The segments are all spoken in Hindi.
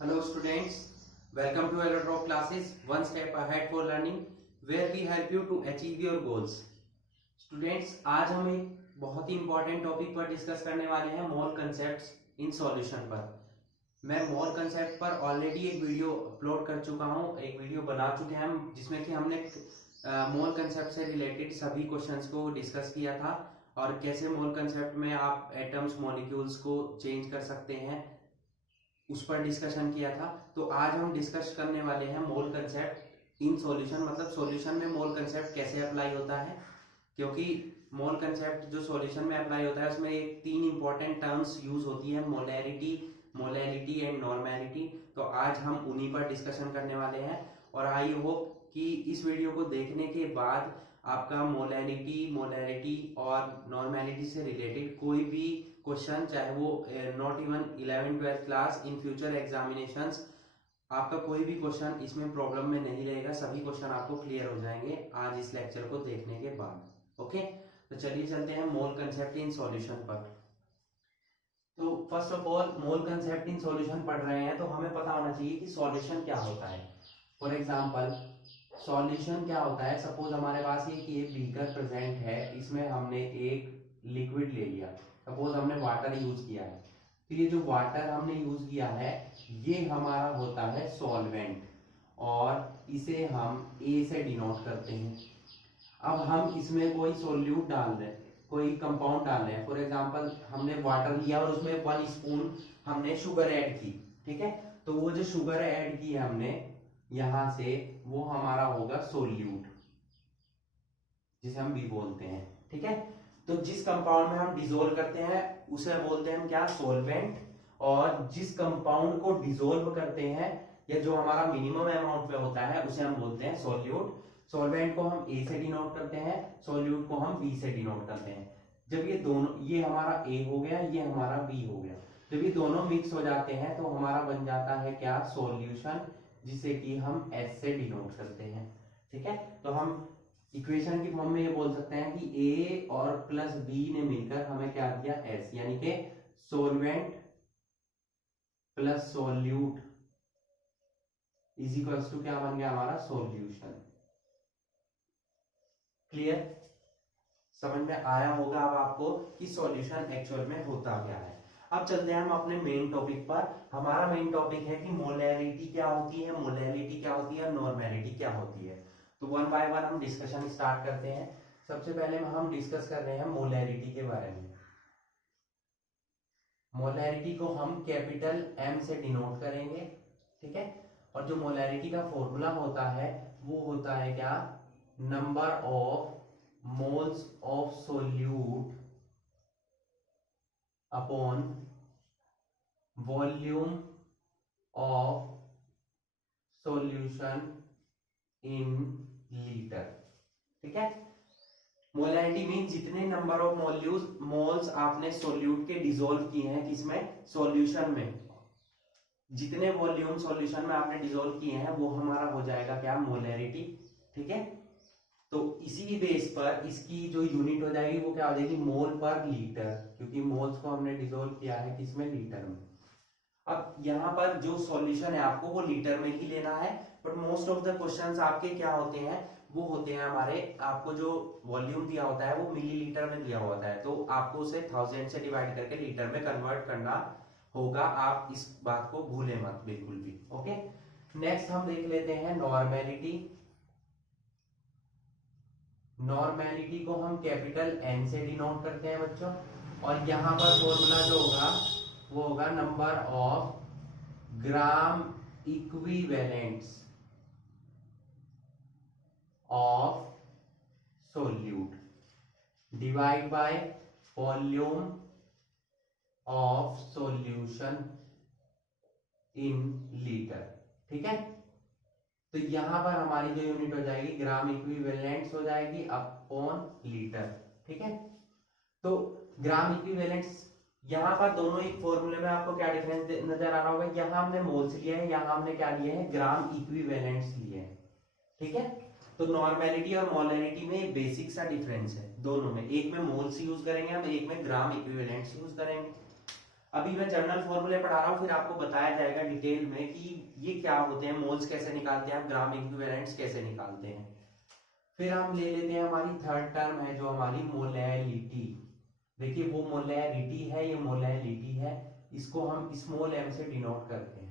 Hello students, welcome to Aerodrop classes, one step ahead for learning, where we help you to achieve your goals. Students, आज हम एक बहुत ही इंपॉर्टेंट टॉपिक पर डिस्कस करने वाले हैं मोल कंसेप्ट्स इन सॉल्यूशन पर। मैं मोल कंसेप्ट पर ऑलरेडी एक वीडियो अपलोड कर चुका हूं, एक वीडियो बना चुके हैं हम, जिसमें कि हमने मोल कंसेप्ट से रिलेटेड सभी क्वेश्चंस को डिस्कस किया था और कैसे मोल कंसेप्ट में आप एटम्स मॉलिक्यूल्स को चेंज कर सकते हैं उस पर डिस्कशन किया था। तो आज हम डिस्कस करने वाले हैं मोल कंसेप्ट इन सॉल्यूशन, मतलब सॉल्यूशन में मोल कंसेप्ट कैसे अप्लाई होता है, क्योंकि मोल कंसेप्ट जो सॉल्यूशन में अप्लाई होता है उसमें एक तीन इंपॉर्टेंट टर्म्स यूज होती है, मोलैरिटी, मोलैलिटी एंड नॉर्मैलिटी। तो आज हम उन्हीं पर डिस्कशन करने वाले हैं और आई होप कि इस वीडियो को देखने के बाद आपका मोलैरिटी और नॉर्मैलिटी से रिलेटेड कोई भी क्वेश्चन, चाहे वो not even 11th-12th class, in future examinations आपका कोई भी क्वेश्चन इसमें प्रॉब्लम में नहीं रहेगा, सभी क्वेश्चन आपको क्लियर हो जाएंगे आज इस लेक्चर को देखने के बाद। ओके, तो चलिए चलते हैं मोल कंसेप्ट इन सॉल्यूशन पर। तो first of all mole concept in solution पढ़ रहे हैं तो हमें पता होना चाहिए कि सॉल्यूशन क्या होता है। फॉर एग्जांपल सॉल्यूशन क्या होता है, सपोज हमारे पास ये बीकर प्रेजेंट है, इसमें हमने एक लिक्विड ले लिया, सपोज हमने वाटर यूज किया है। तो ये जो वाटर हमने यूज किया है ये हमारा होता है सॉल्वेंट और इसे हम ए से डिनोट करते हैं। अब हम इसमें कोई सोल्यूट डाल रहे हैं, कोई कंपाउंड डाल रहे हैं। फॉर एग्जांपल हमने वाटर लिया और उसमें 1 स्पून हमने शुगर ऐड की, ठीक है। तो वो जो शुगर ऐड की है हमने यहां से, वो हमारा होगा सोल्यूट, जिसे हम बी बोलते हैं, ठीक है। तो जिस कंपाउंड में हम डिसोल्व करते हैं उसे बोलते हैं क्या, सोल्वेंट। और जिस कंपाउंड को डिसोल्व करते हैं या जो हमारा मिनिमम अमाउंट में होता है उसे हम बोलते हैं सोल्यूट। सॉल्वेंट को हम ए से डिनोट करते हैं, सोल्यूट को हम बी से डिनोट करते हैं। जब ये दोनों, ये हमारा ए हो गया, ये हमारा बी हो गया, जब ये दोनों मिक्स हो जाते हैं तो हमारा बन जाता है क्या, सॉल्यूशन, जिसे कि हम एस से डिनोट करते हैं, ठीक है। तो हम इक्वेशन की फॉर्म में ये बोल सकते हैं कि ए और प्लस बी ने मिलकर हमें क्या दिया, एस, यानी कि solvent plus solute is equals to क्या बन गया, हमारा सॉल्यूशन। क्लियर, समझ में आया होगा अब आपको कि सॉल्यूशन एक्चुअल में होता क्या है। अब चलते हैं हम अपने मेन टॉपिक पर। हमारा मेन टॉपिक है कि मोलैरिटी क्या होती है, मोलैलिटी क्या होती है, नॉर्मैलिटी क्या होती है। तो वन बाय वन हम डिस्कशन स्टार्ट करते हैं। सबसे पहले हम डिस्कस कर रहे हैं मोलैरिटी के बारे में। मोलैरिटी को हम कैपिटल एम से डिनोट करेंगे, ठीक है। और जो मोलैरिटी का फॉर्मूला होता है वो होता है क्या, number of moles of solute upon volume of solution in litre, ठीक है। मोलैरिटी मीन जितने नंबर ऑफ मोल्स आपने सोल्यूट के डिसोल्व किए हैं, किसमें, सॉल्यूशन में, जितने वॉल्यूम सॉल्यूशन में आपने डिसोल्व किए हैं वो हमारा हो जाएगा क्या, मोलैरिटी, ठीक है। तो इसी बेस पर इसकी जो यूनिट हो जाएगी वो क्या हो जाएगी, मोल पर लीटर, क्योंकि मोल्स को हमने डिसोल्व किया है किसमें, लीटर में। अब यहाँ पर जो सॉल्यूशन है आपको वो लीटर में ही लेना है, but most of the questions आपके क्या होते हैं, वो होते हैं हमारे, आपको जो वॉल्यूम दिया होता है वो मिलीलीटर में दिया होता है, तो आपको उसे 1000 से डिवाइड करके लीटर में कन्वर्ट करना होगा। आप इस बात को भूले मत बिल्कुल भी। ओके, नेक्स्ट हम देख लेते हैं नॉर्मैलिटी। नॉर्मैलिटी को हम कैपिटल एन से डिनोट करते हैं बच्चों, और यहां पर फॉर्मूला जो होगा वो होगा number of gram equivalents of solute divide by volume of solution in litre, ठीक है। तो यहां पर हमारी जो यूनिट हो जाएगी ग्राम इक्विवेलेंट्स हो जाएगी अपॉन लीटर, ठीक है। तो ग्राम इक्विवेलेंट्स, यहां पर दोनों एक फॉर्मूले में आपको क्या डिफरेंस नजर आ रहा होगा, यहां हमने मोल्स लिए हैं, यहां हमने क्या लिए हैं, ग्राम इक्विवेलेंट्स लिए हैं, ठीक है। तो नॉर्मैलिटी और मोलैरिटी में बेसिक सा डिफरेंस है दोनों में, एक में मोल्स यूज करेंगे हम, एक में ग्राम इक्विवेलेंट्स यूज करेंगे। अभी मैं जनरल फॉर्मूले पढ़ा रहा हूँ, फिर आपको बताया जाएगा डिटेल में कि ये क्या होते हैं, मोल्स कैसे निकालते हैं, ग्राम इक्विवेलेंट्स कैसे निकालते हैं। फिर हम ले लेते हैं हमारी थर्ड टर्म है जो हमारी मोलैलिटी। देखिए वो मोलैलिटी है, ये मोलैलिटी है, इसको हम स्मॉल m से डिनोट करते हैं।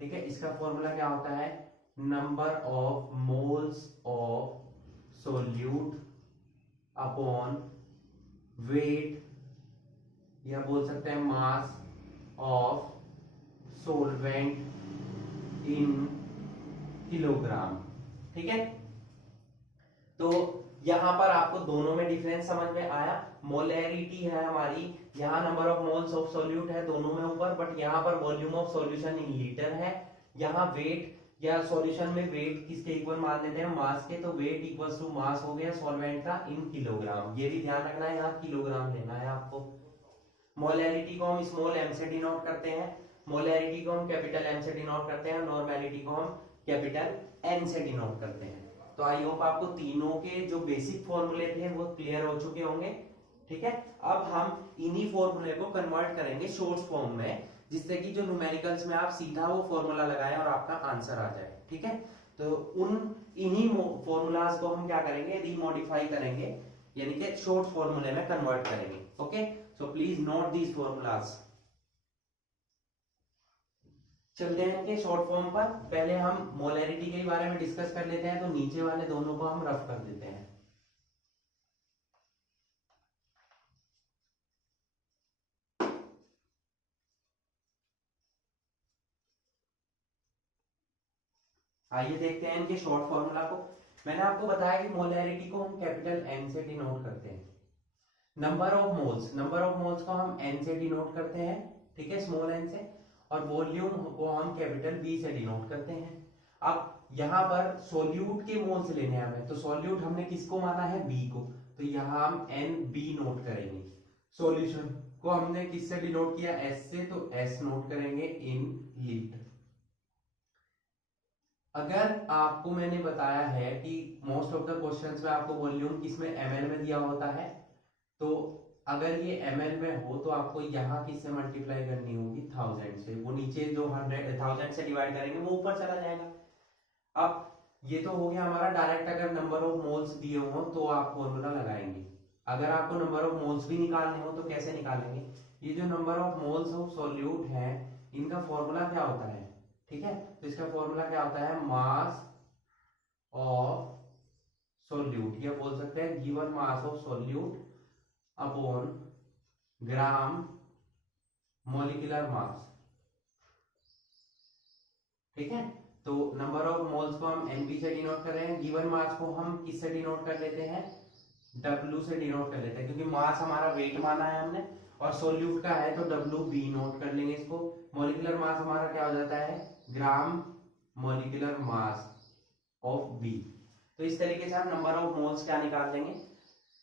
ठीक है, इसका फॉर्मूला क्या होता है, number of moles of solute upon weight, या बोल सकते हैं mass of solvent in kilogram. ठीक है, तो यहां पर आपको दोनों में डिफरेंस समझ में आया। मोलैरिटी है हमारी, यहाँ number of moles of solute है दोनों में ऊपर, बट यहाँ पर volume of solution in litre है। यहाँ वेट या सॉल्यूशन में वेट किसके इक्वल मान लेते हैं, मास के, तो वेट इक्वल्स टू मास हो गया सॉल्वेंट का इन किलोग्राम। ये भी ध्यान रखना है, यहाँ किलोग्राम लेना है आपको। मोलैरिटी को हम स्मॉल m से डिनोट करते हैं, मोलैरिटी को हम कैपिटल M से डिनोट करते हैं, नॉर्मेलिटी को हम कैपिटल N से डिनोट करते हैं। तो आई होप आपको तीनों के जो बेसिक फॉर्मूले थे वो क्लियर हो चुके होंगे। ठीक है, अब हम इन्हीं फॉर्मूले को कन्वर्ट करेंगे शॉर्ट फॉर्म में, जिससे कि जो न्यूमेरिकल्स में आप सीधा वो फॉर्मूला लगाएं और आपका आंसर आ जाए। ठीक है, तो इन्हीं फॉर्मूलाज को हम क्या करेंगे, रीमॉडिफाई करेंगे, यानी कि शॉर्ट फॉर्मूले में कन्वर्ट करेंगे। Okay, so please note these formulas. चलते हैं इनके शॉर्ट फॉर्म पर। पहले हम मोलैरिटी के बारे में डिस्कस कर लेते हैं, तो नीचे वाले दोनों को हम रफ कर देते हैं। आइए देखते हैं इनके शॉर्ट फॉर्मूला को। मैंने आपको बताया कि मोलैरिटी को हम कैपिटल एन से डिनोट करते हैं, नंबर ऑफ मोल्स को हम एन से डिनोट करते हैं, ठीक है, स्मॉल एन से, और वॉल्यूम को हम कैपिटल बी से डिनोट करते हैं। अब यहाँ पर सोल्यूट के मोल्स लेने हैं हमें, तो सोल्यूट हमने किसको माना है, बी को, तो यहाँ हम एन बी नोट करेंगे। सॉल्यूशन को हमने किससे डिनोट किया, एस से, तो एस नोट करेंगे इन लीटर। अगर आपको मैंने बताया है कि मोस्ट ऑफ द क्वेश्चंस में आपको वॉल्यूम किसमें एमएल में दिया होता है, तो अगर ये ml में हो तो आपको यहाँ किससे मल्टीप्लाई करनी होगी, 1000 से। वो नीचे जो 1000 से डिवाइड करेंगे वो ऊपर चला जाएगा। अब ये तो हो गया हमारा डायरेक्ट, अगर नंबर ऑफ मोल्स दिए हो तो आप फॉर्मूला लगाएंगे। अगर आपको नंबर ऑफ मोल्स भी निकालने हो तो कैसे निकालेंगे, ये जो number of moles of solute है इनका फॉर्मूला क्या होता है, ठीक है, तो इसका फॉर्मूला क्या होता है, मास ऑफ सोल्यूट, या बोल सकते हैं given mass of solute upon gram molecular मास। ठीक है, तो नंबर ऑफ मोल्स को हम एनबी से डिनोट कर रहे हैं, गिवन मास को हम किससे डिनोट कर लेते हैं, डब्ल्यू से डिनोट कर लेते हैं, क्योंकि मास हमारा वेट माना है हमने, और सोल्यूट का है तो डब्ल्यू बी नोट कर लेंगे इसको। मॉलिक्यूलर मास हमारा क्या हो जाता है, gram molecular mass of B. तो इस तरीके से हम नंबर ऑफ मोल्स क्या निकाल लेंगे,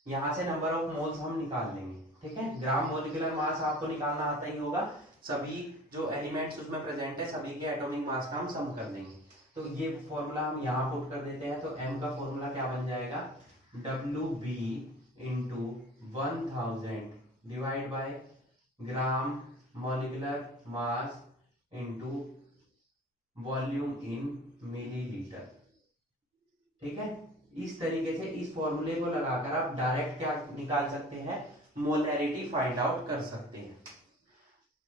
यहां से नंबर ऑफ मोल्स हम निकाल लेंगे। ठीक है, ग्राम मॉलिक्यूलर मास आपको निकालना आता ही होगा, सभी जो एलिमेंट्स उसमें प्रेजेंट है सभी के एटॉमिक मास का हम सम कर देंगे। तो ये फॉर्मूला हम यहाँ पुट कर देते हैं, तो m का फॉर्मूला क्या बन जाएगा, W B into 1000 divide by gram molecular mass into volume in millilitre. ठीक है, इस तरीके से इस फॉर्मूले को लगाकर आप डायरेक्ट क्या निकाल सकते हैं, मोलैरिटी फाइंड आउट कर सकते हैं।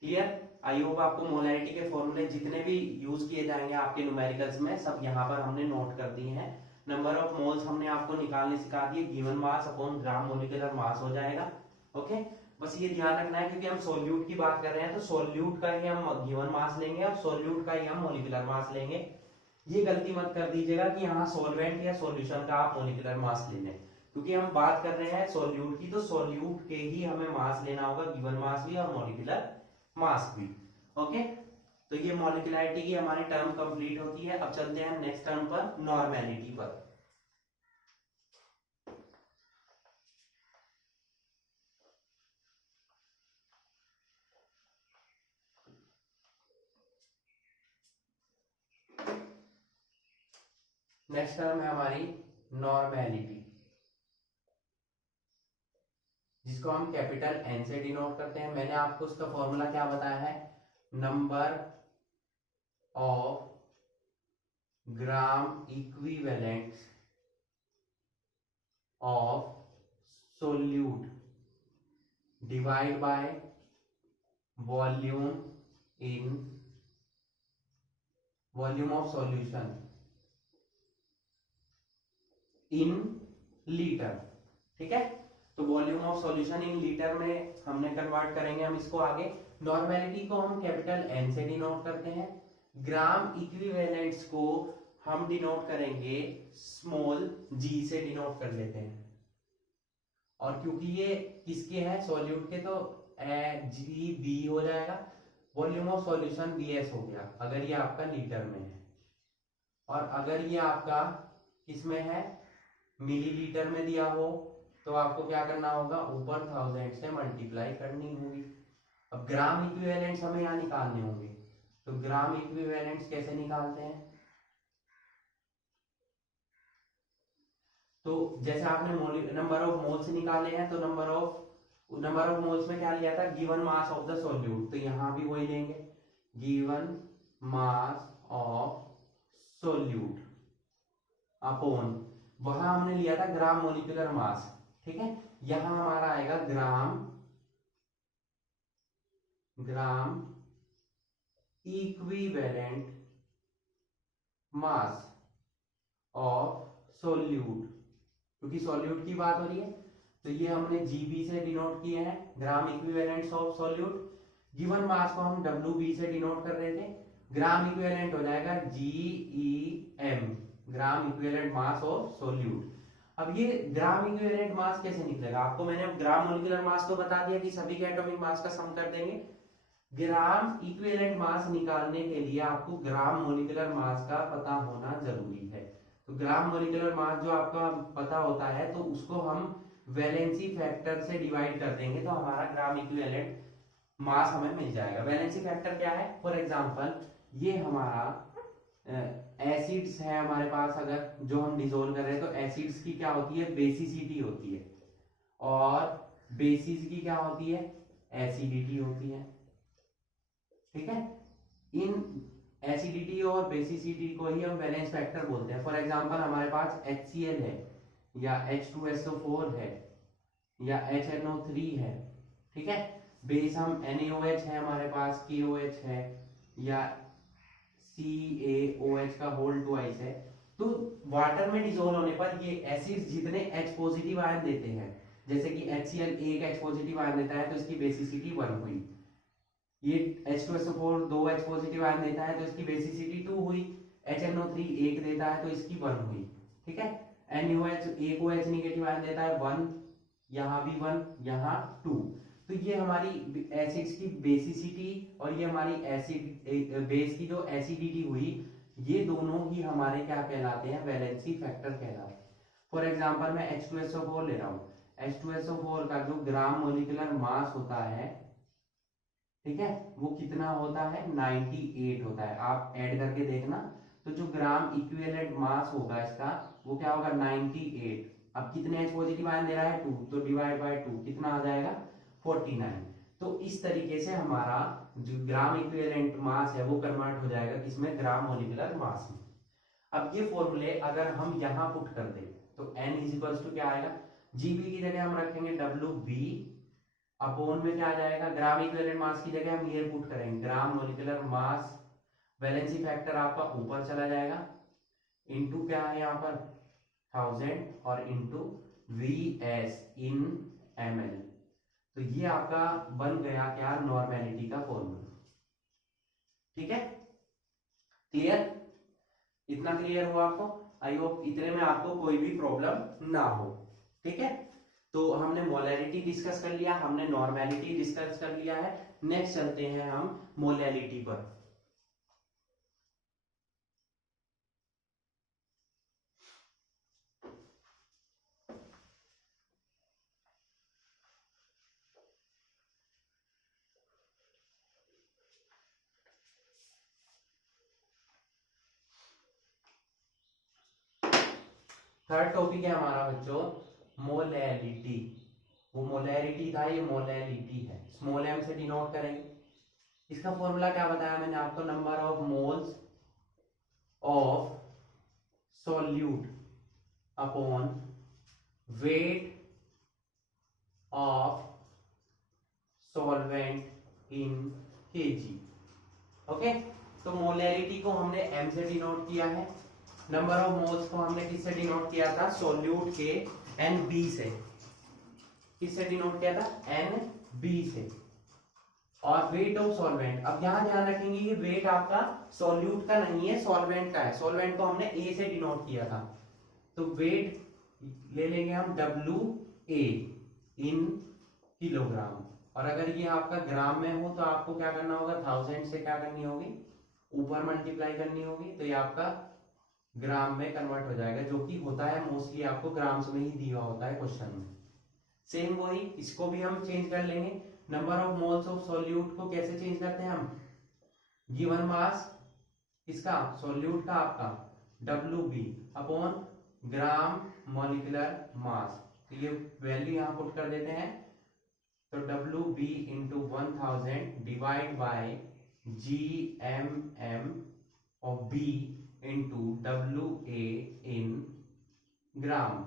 क्लियर, आई होप आपको मोलैरिटी के फॉर्मूले जितने भी यूज किए जाएंगे आपके न्यूमेरिकल्स में सब यहाँ पर हमने नोट कर दिए हैं। नंबर ऑफ मोल्स हमने आपको निकालने सिखा दिए, given mass upon gram molecular mass हो जाएगा। ओके, बस ये ध्यान रखना है क्योंकि हम सोल्यूट की बात कर रहे हैं तो सोल्यूट का ही हम गिवन मास लेंगे और सोल्यूट का ही हम मोलिकुलर मास लेंगे। ये गलती मत कर दीजिएगा कि यहाँ सॉल्वेंट या सॉल्यूशन का आप मोलिकुलर मास ले लें, क्योंकि हम बात कर रहे हैं सॉल्यूट की, तो सॉल्यूट के ही हमें मास लेना होगा, गिवन मास भी और मोलिकुलर मास भी। ओके, तो ये मॉलिक्यूलरिटी की हमारी टर्म कंप्लीट होती है। अब चलते हैं नेक्स्ट टर्म पर, नॉर्मेलिटी पर। नेक्स्ट टर्म है हमारी नॉर्मेलिटी, जिसको हम कैपिटल एन से डिनोट करते हैं। मैंने आपको उसका फॉर्मूला क्या बताया है, number of gram equivalents of solute divide by volume in volume of solution in litre. ठीक है, तो volume of solution in litre में हमने कन्वर्ट करेंगे हम इसको आगे। नॉर्मेलिटी को हम कैपिटल एन से डिनोट करते हैं, ग्राम इक्विवेलेंट्स को हम डिनोट करेंगे स्मॉल जी से डिनोट कर लेते हैं। और क्योंकि ये किसके हैं, सॉल्यूट के, तो जी बी हो जाएगा, volume of solution B S हो गया अगर ये आपका लीटर में है। और अगर ये आपका किसमें है, मिलीलीटर में दिया हो, तो आपको क्या करना होगा, ऊपर 1000 से मल्टीप्लाई करनी होगी। अब ग्राम इक्विवेलेंट्स हमें यहाँ निकालने होंगे, तो ग्राम इक्विवेलेंट्स कैसे निकालते हैं, तो जैसे आपने नंबर ऑफ मोल्स निकाले हैं, तो नंबर ऑफ मोल्स में क्या लिया था, given mass of the solute, तो यहां भी वही लेंगे, given mass of solute upon, वहां हमने लिया था ग्राम मोलिकुलर मास। ठीक है, यहां हमारा आएगा gram equivalent mass of solute, क्योंकि सॉल्यूट की बात हो रही है, तो ये हमने जीबी से डिनोट किए हैं, gram equivalents of solute. Given mass को हम डब्ल्यूबी से डिनोट कर रहे थे, ग्राम इक्विवेलेंट हो जाएगा GEM, gram equivalent mass of solute. अब ये ग्राम इक्विवेलेंट मास कैसे निकलेगा, आपको मैंने ग्राम मोलिकुलर मास तो बता दिया कि सभी के एटॉमिक मास का सम कर देंगे। ग्राम इक्विवेलेंट मास निकालने के लिए आपको ग्राम मोलिकुलर मास का पता होना जरूरी है। तो ग्राम मोलिकुलर मास जो आपका पता होता है, तो उसको हम वैलेंसी फैक्टर से डिवाइड कर देंगे, तो हमारा ग्राम इक्विवेलेंट मास हमें मिल जाएगा। वैलेंसी फैक्टर क्या है, फॉर एग्जांपल ये हमारा एसिड्स है हमारे पास, अगर जो हम डिसोल्व कर रहे हैं, तो एसिड्स की क्या होती है, बेसिसिटी होती है, और बेसिस की क्या होती है, एसिडिटी होती है। ठीक है, इन एसिडिटी और बेसिसिटी को ही हम वैलेंस फैक्टर बोलते हैं। फॉर एग्जांपल हमारे पास HCl है, या H2SO4 है, या HNO3 है। ठीक है, बेस हम NaOH है हमारे पास, KOH है, या CaOH का होल ट्वाइस है। तो वाटर में डिसोल्व होने पर ये एसिड्स जितने H पॉजिटिव आयन देते हैं, जैसे कि HCl एक H पॉजिटिव आयन देता है, तो इसकी बेसिसिटी 1 हुई। ये H2SO4 दो H पॉजिटिव आयन देता है, तो इसकी बेसिसिटी 2 हुई। HNO3 एक देता है, तो इसकी 1 हुई। ठीक है, NaOH एक OH निगेटिव आयन देता है, 1, यहाँ भी 1, यहाँ 2। तो ये हमारी एसिड्स की बेसिसिटी और ये हमारी एसिड बेस की जो एसिडिटी हुई, ये दोनों ही हमारे क्या कहलाते हैं, वैलेंसी फैक्टर कहलाते हैं। फॉर एग्जांपल मैं H2SO4 ले रहा हूँ, H2SO4 का जो ग्राम मोलिकुलर मास होता है, ठीक है, वो कितना होता है, 98 होता है। आप ऐड करके देखना, तो जो ग्राम इक्विवेलेंट मास होगा इसका, वो क्या होगा, 98। अब कितने H पॉजिटिव आयन दे रहा है, 2, तो डिवाइड बाय 2 कितना आ जाएगा, 49। तो इस तरीके से हमारा जो ग्राम इक्विवेलेंट मास है वो कन्वर्ट हो जाएगा किसमें, ग्राम मोलिकुलर मास में। अब ये फॉर्मूले अगर हम यहां पुट कर दें, तो n इज इक्वल्स टू क्या आएगा, जीबी की जगह हम रखेंगे WB, अपोन में क्या आ जाएगा, ग्राम इक्विवेलेंट मास की जगह हम ये पुट करेंगे gram molecular mass, valency factor आपका ऊपर चला जाएगा, इनटू क्या है यहाँ पर 1000, और इनटू VS इन ml। तो ये आपका बन गया क्या, नॉर्मेलिटी का फॉर्मूला। ठीक है, क्लियर, इतना क्लियर हुआ आपको, आई होप इतने में आपको कोई भी प्रॉब्लम ना हो। ठीक है, तो हमने मोलैलिटी डिस्कस कर लिया, हमने नॉर्मेलिटी डिस्कस कर लिया है। नेक्स्ट चलते हैं हम मोलैलिटी पर। थर्ड टॉपिक है हमारा बच्चों मोलैलिटी। वो मोलैरिटी था, ये मोलैलिटी है, स्मॉल m से डिनोट करेंगे। इसका फॉर्मूला क्या बताया मैंने आपको, number of moles of solute upon weight of solvent in kg। Okay, तो मोलैरिटी को हमने m से डिनोट किया है, नंबर ऑफ मोल्स को हमने किससे डिनोट किया था, सॉल्यूट के NB से, किससे डिनोट किया था, NB से। और वेट ऑफ सॉल्वेंट, अब यहां ध्यान रखेंगे कि वेट आपका सॉल्यूट का नहीं है, सॉल्वेंट का है। सॉल्वेंट को हमने A से डिनोट किया था, तो वेट ले लेंगे हम WA इन किलोग्राम। और अगर ये आपका ग्राम में हो तो आपको क्या करना होगा, 1000 से क्या करनी होगी, ऊपर मल्टीप्लाई करनी होगी, तो ये आपका ग्राम में कन्वर्ट हो जाएगा, जो कि होता है मोस्टली आपको ग्राम्स में ही दिया होता है क्वेश्चन में। सेम वही, इसको भी हम चेंज कर लेंगे। Number of moles of solute को कैसे चेंज करते हैं हम, गिवन मास किसका, सॉल्यूट का आपका, WB अपॉन ग्राम मॉलिक्यूलर मास। तो ये वैल्यू यहां पुट कर देते हैं, तो WB into 1000 divide bye GMM of B into WA इन ग्राम।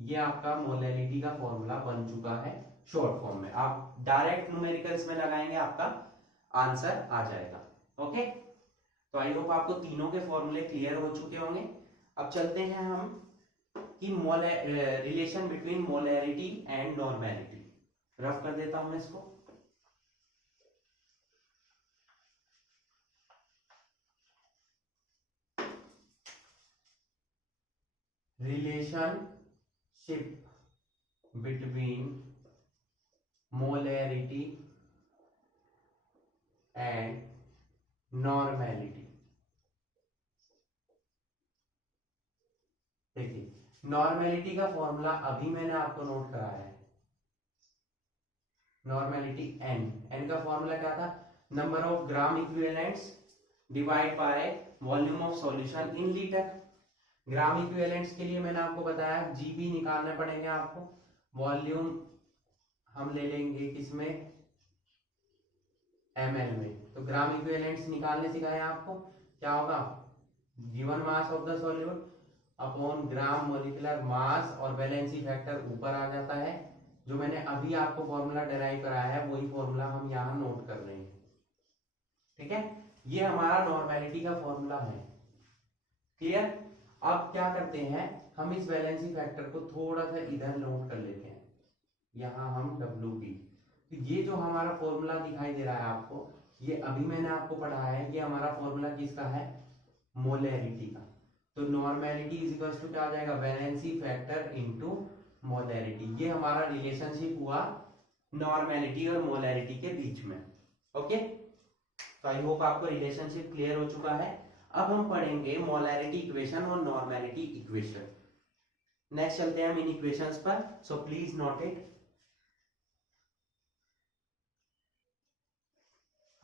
ये आपका मोलैलिटी का फॉर्मूला बन चुका है शॉर्ट फॉर्म में। आप डायरेक्ट न्यूमेरिकल्स में लगाएंगे, आपका आंसर आ जाएगा। ओके, तो आई होप आपको तीनों के फॉर्मूले क्लियर हो चुके होंगे। अब चलते हैं हम कि relation between molarity and normality. Rough कर देता हूं मैं इसको। Relationship between molarity and normality. देखिए, नॉर्मेलिटी का फॉर्मूला अभी मैंने आपको नोट कराया है, नॉर्मेलिटी n का फॉर्मूला क्या था, number of gram equivalents divide by volume of solution in litre. Gram equivalents के लिए मैंने आपको बताया GB निकालने पड़ेंगे आपको, वॉल्यूम हम ले लेंगे किसमें, ml में। तो ग्राम इक्विवेलेंट्स निकालने सिखाया आपको, क्या होगा, given mass of the solute upon gram molecular मास, और वैलेंसी फैक्टर ऊपर आ जाता है। जो मैंने अभी आपको फॉर्मूला डिराइव कराया है वही फॉर्मूला हम यहाँ नोट कर रहे हैं। ठीक है, ये हमारा नॉर्मेलिटी का फॉर्मूला है। क्लियर। अब क्या करते हैं, हम इस वैलेंसी फैक्टर को थोड़ा सा इधर नोट कर लेते हैं, यहाँ हम WB। तो ये जो हमारा फॉर्मूला दिखाई दे रहा है आपको, ये अभी मैंने आपको पढ़ाया है, ये हमारा फॉर्मूला किसका है, मोलैरिटी का। तो नॉर्मेलिटी इज इक्वल टू क्या आ जाएगा, वैलेंसी फैक्टर इनटू मोलैरिटी। ये हमारा रिलेशनशिप हुआ नॉर्मेलिटी और मोलैरिटी के बीच में। ओके, तो आई होप आपको रिलेशनशिप क्लियर हो चुका है। अब हम पढ़ेंगे मोलैरिटी इक्वेशन और नॉर्मेलिटी इक्वेशन। नेक्स्ट चलते हैं हम इन इक्वेशंस पर, सो प्लीज नोट इट।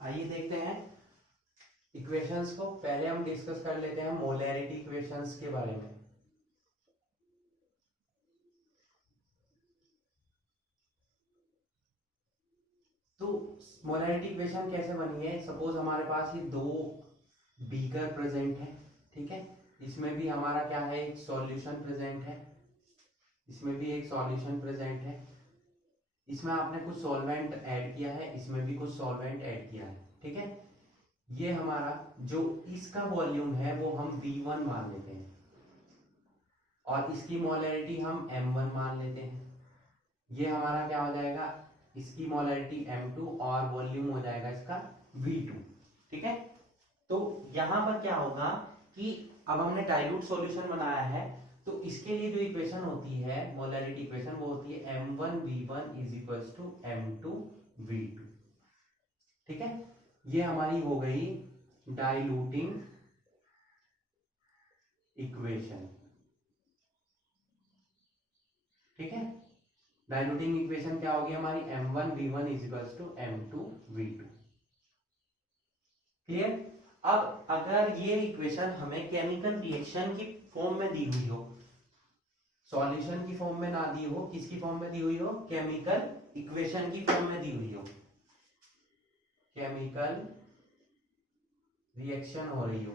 आइए देखते हैं इक्वेशंस को। पहले हम डिस्कस कर लेते हैं मोलैरिटी इक्वेशंस के बारे में। तो मोलैरिटी इक्वेशन कैसे बनी है, सपोज हमारे पास ये दो बीकर प्रेजेंट है, ठीक है, इसमें भी हमारा क्या है, एक सॉल्यूशन प्रेजेंट है, इसमें भी एक सॉल्यूशन प्रेजेंट है, इसमें आपने कुछ सॉल्वेंट ऐड किया है, इसमें भी कुछ सॉल्वेंट ऐड किया है। ठीक है, ये हमारा जो इसका वॉल्यूम है वो हम V1 मान लेते हैं, और इसकी मोलैरिटी हम M1 मान लेते हैं। ये हमारा क्या हो जाएगा, इसकी मोलैरिटी M2 और वॉल्यूम हो जाएगा इसका V2। ठीक है, तो यहां पर क्या होगा कि अब हमने डाइल्यूट सॉल्यूशन बनाया है, तो इसके लिए जो इक्वेशन होती है मोलैरिटी इक्वेशन, वो होती है M1V1 is equals to M2V2। ठीक है, ये हमारी हो गई डाइल्यूटिंग इक्वेशन। ठीक है, डाइल्यूटिंग इक्वेशन क्या होगी हमारी, M1V1 is equals to M2V2। Clear. अब अगर ये इक्वेशन हमें केमिकल रिएक्शन की फॉर्म में दी हुई हो, सॉल्यूशन की फॉर्म में ना दी हो, किसकी फॉर्म में दी हुई हो, केमिकल इक्वेशन की फॉर्म में दी हुई हो, केमिकल रिएक्शन हो रही हो।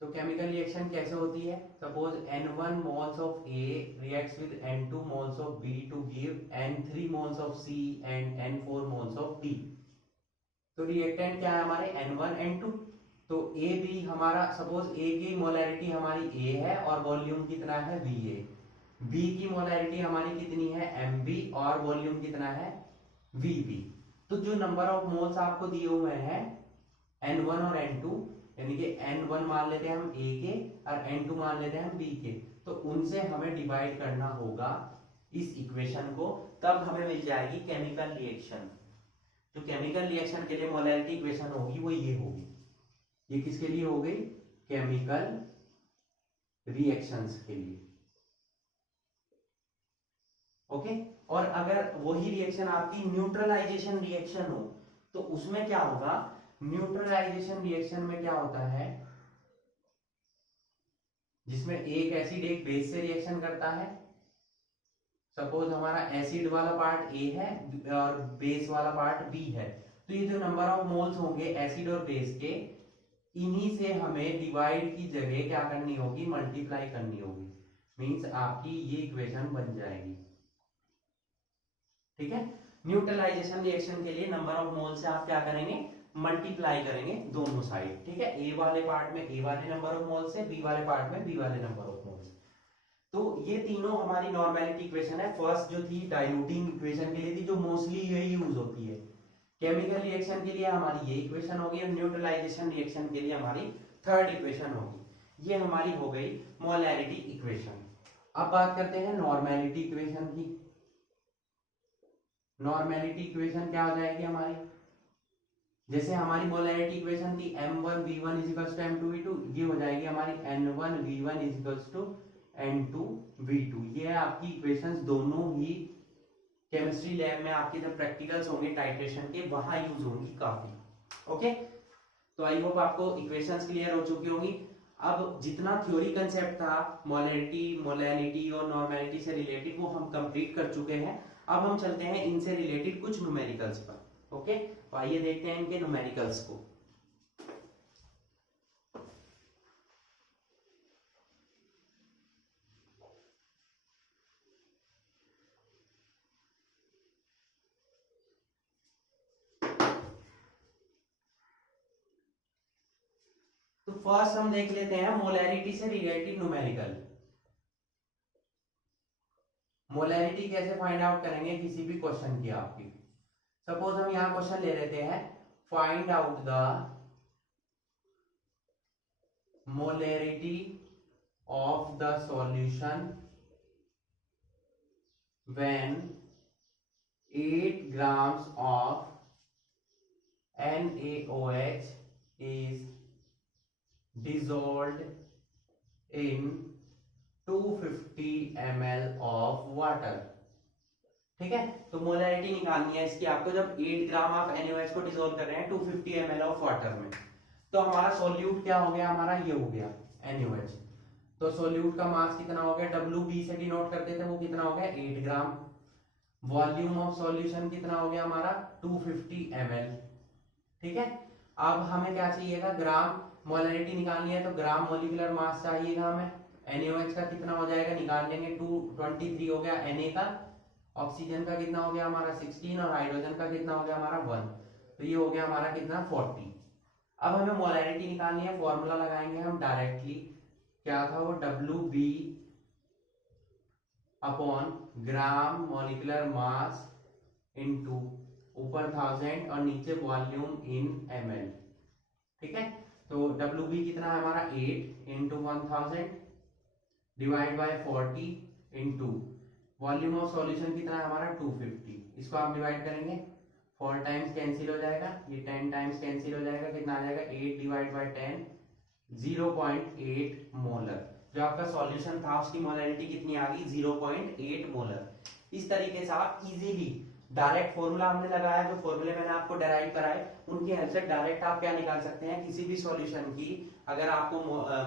तो केमिकल रिएक्शन कैसे होती है? Suppose N1 moles of A reacts with N2 moles of B to give N3 moles of C and N4 moles of D। तो रिएक्टेंट क्या है हमारे? N1 N2। तो A B हमारा, सपोज A की मोलैरिटी हमारी A है और वॉल्यूम कितना है VA। B की मोलैरिटी हमारी कितनी है MB और वॉल्यूम कितना है VB। तो जो नंबर ऑफ मोल्स आपको दिए हुए हैं N1 और N2, यानी कि N1 मान लेते हैं हम A के और N2 मान लेते हैं हम B के, तो उनसे हमें डिवाइड करना होगा इस इक्वेशन को, तब हमें मिल जाएगी केमिकल रिएक्शन। जो केमिकल रिएक्शन के लिए मोलैरिटी इक्वेशन होगी वो ये होगी। ये किसके लिए हो गई? केमिकल रिएक्शंस के लिए। ओके। और अगर वही रिएक्शन आपकी न्यूट्रलाइजेशन रिएक्शन हो तो उसमें क्या होगा? न्यूट्रलाइजेशन रिएक्शन में क्या होता है, जिसमें एक एसिड एक बेस से रिएक्शन करता है। सपोज हमारा एसिड वाला पार्ट A है और बेस वाला पार्ट B है, तो ये जो नंबर ऑफ मोल्स होंगे एसिड और बेस के, इन्हीं से हमें डिवाइड की जगह क्या करनी होगी? मल्टीप्लाई करनी होगी। मींस आपकी ये इक्वेशन बन जाएगी। ठीक है। न्यूट्रलाइजेशन रिएक्शन के लिए नंबर ऑफ मोल से आप क्या करेंगे? मल्टीप्लाई करेंगे दोनों साइड। ठीक है। ए वाले पार्ट में A वाले नंबर ऑफ मोल से, B वाले पार्ट में B वाले नंबर ऑफ मोल से। तो ये तीनों हमारी नॉर्मेलिटी इक्वेशन है। फर्स्ट जो थी डाइल्यूटिंग इक्वेशन के लिए थी, जो मोस्टली यही यूज होती है। केमिकल रिएक्शन के लिए हमारी ये इक्वेशन होगी और न्यूट्रलाइजेशन रिएक्शन के लिए हमारी थर्ड इक्वेशन होगी। ये हमारी हो गई मोलैरिटी इक्वेशन। अब बात करते हैं नॉर्मेलिटी इक्वेशन की। नॉर्मेलिटी इक्वेशन क्या हो जाएगी हमारी? जैसे हमारी मोलैरिटी इक्वेशन थी M1 V1 = M2 V2, ये हो जाएगी हमारी N1 V1 = N2 V2। ये है आपकी इक्वेशंस। दोनों ही केमिस्ट्री लैब में आपके जब प्रैक्टिकल्स होंगे टाइट्रेशन के, वहां यूज होंगी काफी। ओके। तो आई होप आपको इक्वेशंस क्लियर हो चुकी होंगी। अब जितना थ्योरी कंसेप्ट था मोलैरिटी, मोलैलिटी और नॉर्मेलिटी से रिलेटेड, वो हम कंप्लीट कर चुके हैं। अब हम चलते हैं इनसे रिलेटेड कुछ न्यूमेरिकल्स पर। ओके। तो आइए देखते हैं इनके न्यूमेरिकल्स को। तो फर्स्ट हम देख लेते हैं मोलैरिटी से रिलेटेड न्यूमेरिकल। मोलैरिटी कैसे फाइंड आउट करेंगे किसी भी क्वेश्चन की आपकी? सपोज हम यहां क्वेश्चन ले लेते हैं, find out the molarity of the solution when 8 grams of NaOH is dissolved in 250 ml of water। ठीक है। तो मोलैरिटी निकालनी है इसकी आपको, जब 8 ग्राम आप NaOH को डिसॉल्व कर रहे हैं 250 ml ऑफ वाटर में। तो हमारा सॉल्यूट क्या हो गया? हमारा ये हो गया NaOH। तो सॉल्यूट का मास कितना हो गया? WB से डिनोट करते थे, वो कितना हो गया? 8 ग्राम। वॉल्यूम ऑफ सॉल्यूशन कितना हो गया हमारा? 250 ml। ठीक है। अब हमें क्या चाहिएगा? ग्राम। मोलैरिटी निकालनी है तो ग्राम मोलिकुलर मास चाहिएगा हमें। NaOH का कितना हो जाएगा? निकाल लेंगे। 223 हो गया Na का। ऑक्सीजन का कितना हो गया हमारा? 16। और हाइड्रोजन का कितना हो गया हमारा? 1। तो ये हो गया हमारा कितना? 40। अब हमें मोलैरिटी निकालनी है, फॉर्मूला लगाएंगे हम डायरेक्टली। क्या था वो? WB upon gram molecular mass into ऊपर 1000 और नीचे वॉल्यूम इन ml। ठीक है। तो WB कितना है हमारा? 8 into 1000 divide bye 40 into volume of solution कितना है हमारा? 250। इसको आप डिवाइड करेंगे, 4 टाइम्स कैंसिल हो जाएगा, ये 10 टाइम्स कैंसिल हो जाएगा। कितना आ जाएगा? 8 डिवाइड बाय 10 0.8 मोलर। जो आपका सॉल्यूशन था उसकी मोलैरिटी कितनी आ गई? 0.8 मोलर। इस तरीके से आप इजीली डायरेक्ट फॉर्मूला हमने लगाया, जो फॉर्मूले मैंने आपको डेराइव कराए, उनकी हेल्प से डायरेक्ट आप क्या निकाल सकते हैं किसी भी सॉल्यूशन की। अगर आपको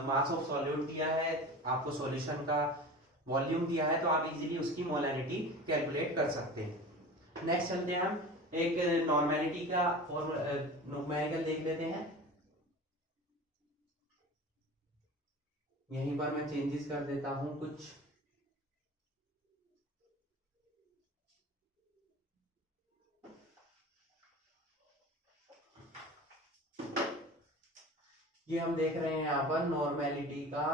मास ऑफ सॉल्यूट दिया है, आपको सॉल्यूशन का वॉल्यूम दिया है तो आप इजीली उसकी मोलैरिटी कैलकुलेट कर सकते हैं। नेक्स्ट चलते हैं हम एक नॉर्मेलिटी का न्यूमेरिकल देख लेते हैं। यहीं पर मैं चेंजेस कर देता हूं कुछ। ये हम देख रहे हैं यहाँ पर नॉर्मेलिटी का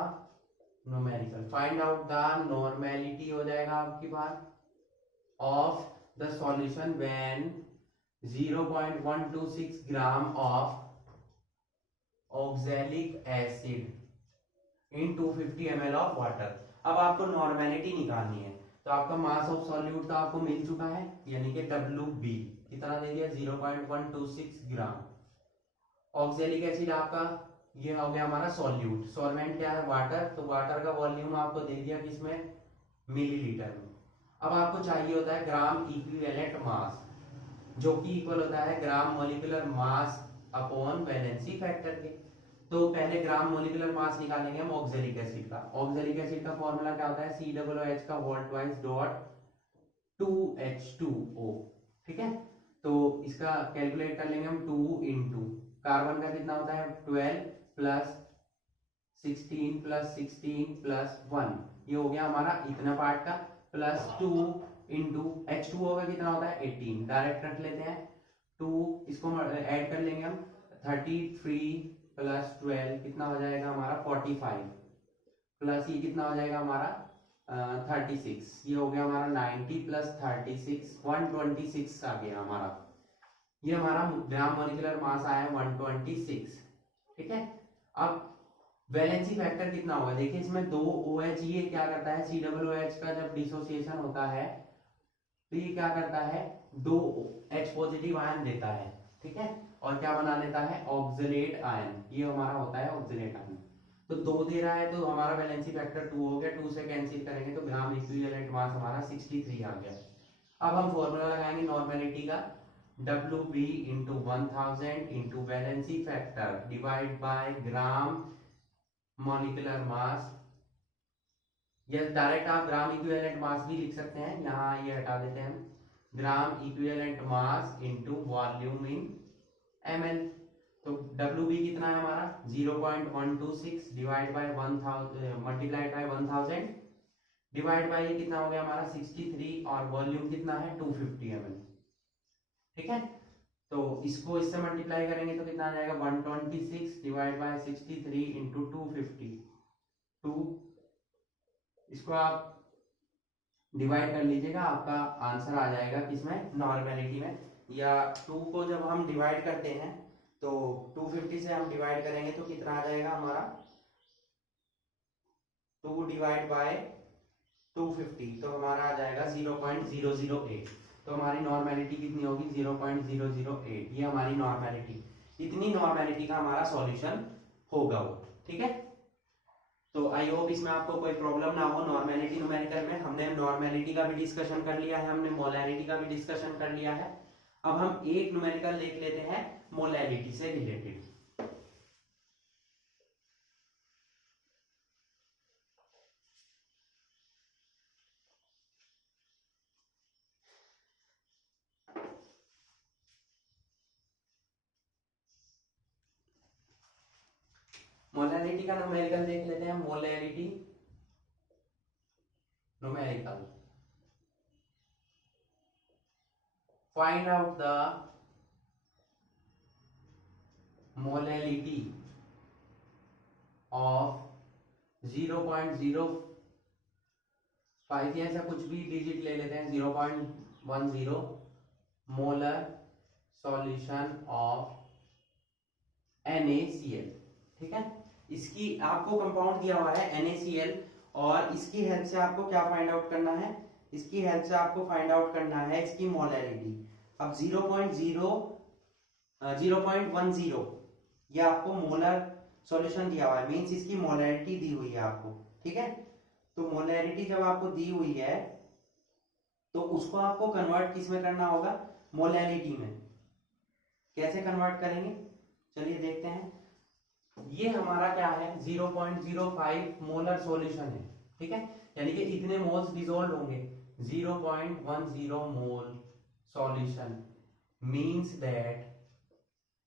numerical. Find out the normality हो जाएगा आपकी बात of the solution when 0.126 gram of oxalic acid in 250 ml of water. अब आपको नॉर्मेलिटी निकालनी है तो आपका मास ऑफ सॉल्यूट तो आपको मिल चुका है, यानी कि WB कितना दे दिया 0.126 ग्राम। ऑक्सैलिक एसिड आपका ये हो गया हमारा सॉल्यूट, सॉल्वेंट क्या है वाटर, तो वाटर का वॉल्यूम आपको दे दिया किसमें मिलीलीटर में। अब आपको चाहिए होता है ग्राम इक्विवेलेंट मास, जो कि इक्वल होता है gram molecular mass upon valency factor के। तो पहले ग्राम मोलिकुलर मास निकालेंगे हम ऑक्सैलिक एसिड का। ऑक्सैलिक एसिड का फॉर्मूला क्या होता है COOH का वोल्ट वाइज डॉट 2H2O, ठीक है। तो इसका कैलकुलेट कर लेंगे हम 2 इंटू कार्बन का कितना होता है 12 प्लस 16 प्लस 16 प्लस 1, ये हो गया हमारा इतना पार्ट का, प्लस 2 इंटू H2O का कितना होता है 18, डायरेक्ट रख लेते हैं 2, इसको ऐड कर लेंगे हम 33 प्लस 12 कितना हो जाएगा हमारा 45, प्लस ये कितना हो जाएगा हमारा 36, ये हो गया हमारा 90 प्लस 36 126 आ गया हमारा। ये हमारा ग्राम मोलिकुलर मास आया 126, ठीक है। अब वैलेंसी फैक्टर कितना होगा देखिए, इसमें 2 OH ये क्या करता है COOH का जब डिसोसिएशन होता है तो ये क्या करता है 2 H पॉजिटिव आयन देता है, ठीक है, और क्या बना लेता है ऑक्सलेट आयन, ये हमारा होता है ऑक्सलेट आयन। तो 2 दे रहा है तो हमारा वैलेंसी फैक्टर 2 हो गया, 2 से कैंसिल करेंगे तो ग्राम इक्विवेलेंट मास हमारा 63 आ गया। अब हम फॉर्मूला लगाएंगे नॉर्मेलिटी का, WB into 1000 into valency factor divide by gram molecular मास, या डायरेक्ट आप ग्राम इक्विवेलेंट मास भी लिख सकते हैं, यहाँ ये हटा देते हैं gram equivalent mass into volume इन ml। तो WB कितना है हमारा 0.126 divide by 1000 multiplied by 1000 divide bye ये कितना हो गया हमारा 63 और वॉल्यूम कितना है 250 ml, ठीक है। तो इसको इससे मल्टीप्लाई करेंगे तो कितना आ जाएगा 126 डिवाइड बाय 63 इंटू 250, इसको आप डिवाइड कर लीजिएगा, आपका आंसर आ जाएगा किसमें नॉर्मेलिटी में। या 2 को जब हम डिवाइड करते हैं तो 250 से हम डिवाइड करेंगे तो कितना आ जाएगा हमारा 2 डिवाइड बाय 250, तो हमारा आ जाएगा 0.008। तो हमारी नॉर्मेलिटी कितनी होगी 0.008, ये हमारी नॉर्मेलिटी, इतनी नॉर्मेलिटी का हमारा सॉल्यूशन होगा वो, ठीक है। तो आई होप इसमें आपको कोई प्रॉब्लम ना हो। नॉर्मेलिटी न्यूमेरिकल में हमने नॉर्मेलिटी का भी डिस्कशन कर लिया है, हमने मोलैरिटी का भी डिस्कशन कर लिया है। अब हम एक न्यूमेरिकल देख लेते हैं मोलैरिटी से रिलेटेड। मोलैरिटी का न्यूमेरिकल देख लेते हैं। Molarity numerical, find out the molarity of 0.05 या ऐसा कुछ भी डिजिट ले लेते हैं 0.10 मोलर सॉल्यूशन ऑफ NaCl, ठीक है। इसकी आपको कंपाउंड दिया हुआ है NaCl और इसकी हेल्प से आपको क्या फाइंड आउट करना है, इसकी हेल्प से आपको फाइंड आउट करना है इसकी मोलैरिटी। अब 0.10 ये आपको मोलर सॉल्यूशन दिया हुआ है, मींस इसकी मोलैरिटी दी हुई है आपको, ठीक है। तो मोलैरिटी जब आपको दी हुई है तो उसको आपको कन्वर्ट किस में करना होगा मोलैरिटी में। कैसे कन्वर्ट करेंगे चलिए देखते हैं। ये हमारा क्या है 0.05 मोलर सॉल्यूशन है, ठीक है। यानी कि इतने मोल्स डिसॉल्व होंगे। 0.10 मोल सॉल्यूशन मींस दैट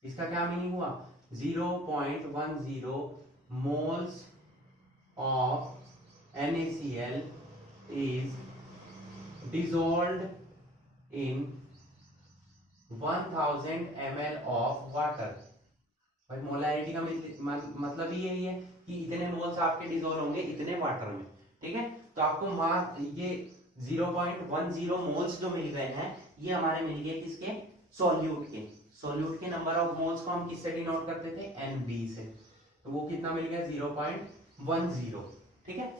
इसका क्या मीनिंग हुआ, 0.10 moles of NaCl is dissolved in 1000 ml of water। भाई मोलैरिटी का मतलब ही यही है कि इतने मोल्स आपके डिसॉल्व होंगे इतने वाटर में, ठीक है। तो आपको मास ये 0.10 मोल्स जो मिल गए हैं ये हमारे मिल गए किसके, सॉल्यूट के नंबर ऑफ मोल्स को हम किससे डिनोट करते थे, NB से। तो वो कितना मिल गया, 0.10, ठीक है।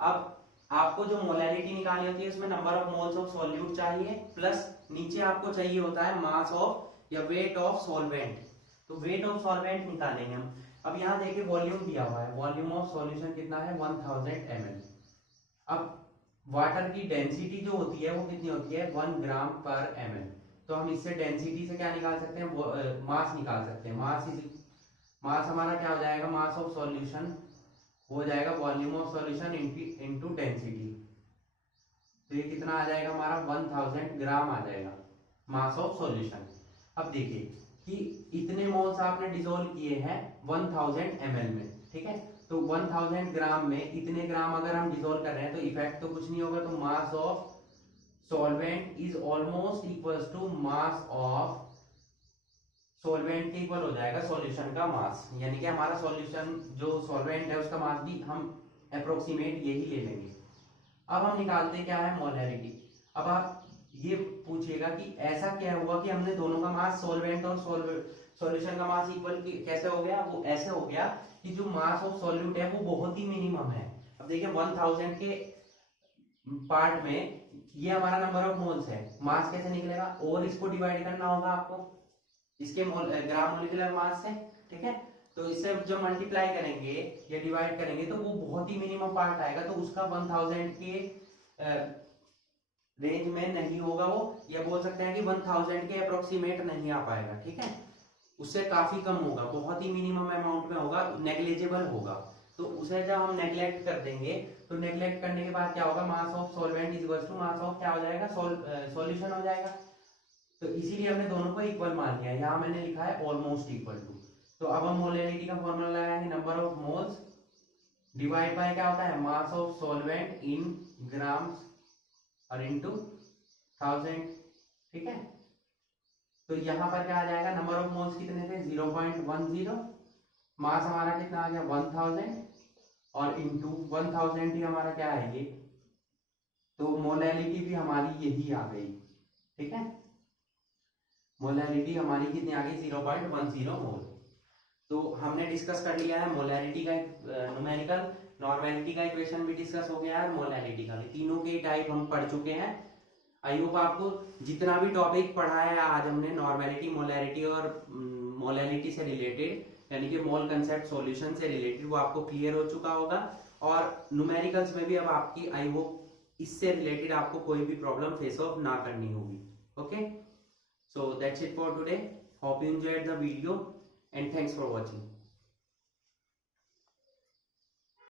अब आपको जो मोलैरिटी निकालनी होती है उसमें number of moles of solute चाहिए, प्लस नीचे आपको चाहिए होता है मास ऑफ या वेट ऑफ सॉल्वेंट। तो वेट ऑफ सॉल्वेंट निकालेंगे हम। अब यहाँ देखिए वॉल्यूम दिया हुआ है, वॉल्यूम ऑफ सॉल्यूशन कितना है, 1000 ml। अब वाटर की डेंसिटी जो होती है वो कितनी होती है, 1 ग्राम पर ml। तो हम इससे डेंसिटी से क्या निकाल सकते हैं, मास निकाल सकते हैं। मास हमारा क्या हो जाएगा, मास ऑफ सॉल्यूशन हो जाएगा volume of solution into density. तो ये कितना आ जाएगा हमारा, 1000 ग्राम आ जाएगा मास ऑफ सॉल्यूशन। अब देखिए कि इतने मोल्स आपने डिसॉल्व किए हैं 1000 ml में, ठीक है। तो 1000 ग्राम में इतने ग्राम अगर हम डिसॉल्व कर रहे हैं तो इफेक्ट तो कुछ नहीं होगा। तो mass of solvent is almost equals to mass of solvent के इक्वल हो जाएगा सॉल्यूशन का मास, यानी कि हमारा सॉल्यूशन जो सॉल्वेंट है उसका मास भी हम अप्रोक्सीमेट यही ले लेंगे। अब हम निकालते क्या है, मोलैरिटी। अब आप ये पूछिएगा कि ऐसा क्या हुआ कि हमने दोनों का मास, सॉल्वेंट और सॉल्यूशन का मास इक्वल कैसे हो गया, वो ऐसे हो गया कि जो मास ऑफ सॉल्यूट है वो बहुत ही मिनिमम है। अब देखिए 1000 के पार्ट में ये हमारा नंबर ऑफ मोल्स है, मास कैसे निकलेगा, और इसको डिवाइड करना होगा आपको इसके ग्राम मोलिकुलर मास से, ठीक है। तो इससे जब मल्टीप्लाई करेंगे या डिवाइड करेंगे तो वो बहुत ही मिनिमम पार्ट आएगा, तो उसका 1000 के रेंज में नहीं होगा वो, या बोल सकते हैं कि 1000 के अप्रोक्सीमेट नहीं आ पाएगा, ठीक है। उससे काफी कम होगा, बहुत ही मिनिमम अमाउंट में होगा, नेग्लिजिबल होगा। तो उसे जब हम नेग्लेक्ट कर देंगे तो नेग्लेक्ट करने के बाद क्या होगा, mass of solvent is equal to mass of क्या हो जाएगा, सॉल्यूशन हो जाएगा। तो इसीलिए हमने दोनों को इक्वल मान लिया, यहाँ मैंने लिखा है ऑलमोस्ट इक्वल टू। तो अब हम मोलैरिटी का फॉर्मूला लगाएंगे, number of moles divide by क्या होता है, मास ऑफ सॉल्वेंट इन ग्राम्स और इनटू 1000, ठीक है। तो यहाँ पर क्या आ जाएगा, नंबर ऑफ मोल्स कितने थे, 0.10, मास हमारा कितना आ गया 1000 और इनटू 1000 ही हमारा क्या है ये, तो मोलैरिटी भी हमारी यही आ गई, ठीक है। मोलैरिटी हमारी कितनी आ गई, 0.10 मोल। तो हमने डिस्कस कर लिया है मोलैरिटी का न्यूमेरिकल, नॉर्मेलिटी का इक्वेशन भी डिस्कस हो गया है, मोलैरिटी का, तीनों के टाइप हम पढ़ चुके हैं। आई होप आपको जितना भी टॉपिक पढ़ा है आज हमने नॉर्मेलिटी, मोलैरिटी और मोलैरिटी से रिलेटेड, यानी कि मोल कंसेप्ट सॉल्यूशन से रिलेटेड, वो आपको क्लियर हो चुका होगा। और न्यूमेरिकल्स में भी अब आपकी आई होप इससे रिलेटेड आपको कोई भी प्रॉब्लम फेस ऑफ ना करनी होगी। Okay, so that's it for today, hope you enjoyed the video and thanks for watching.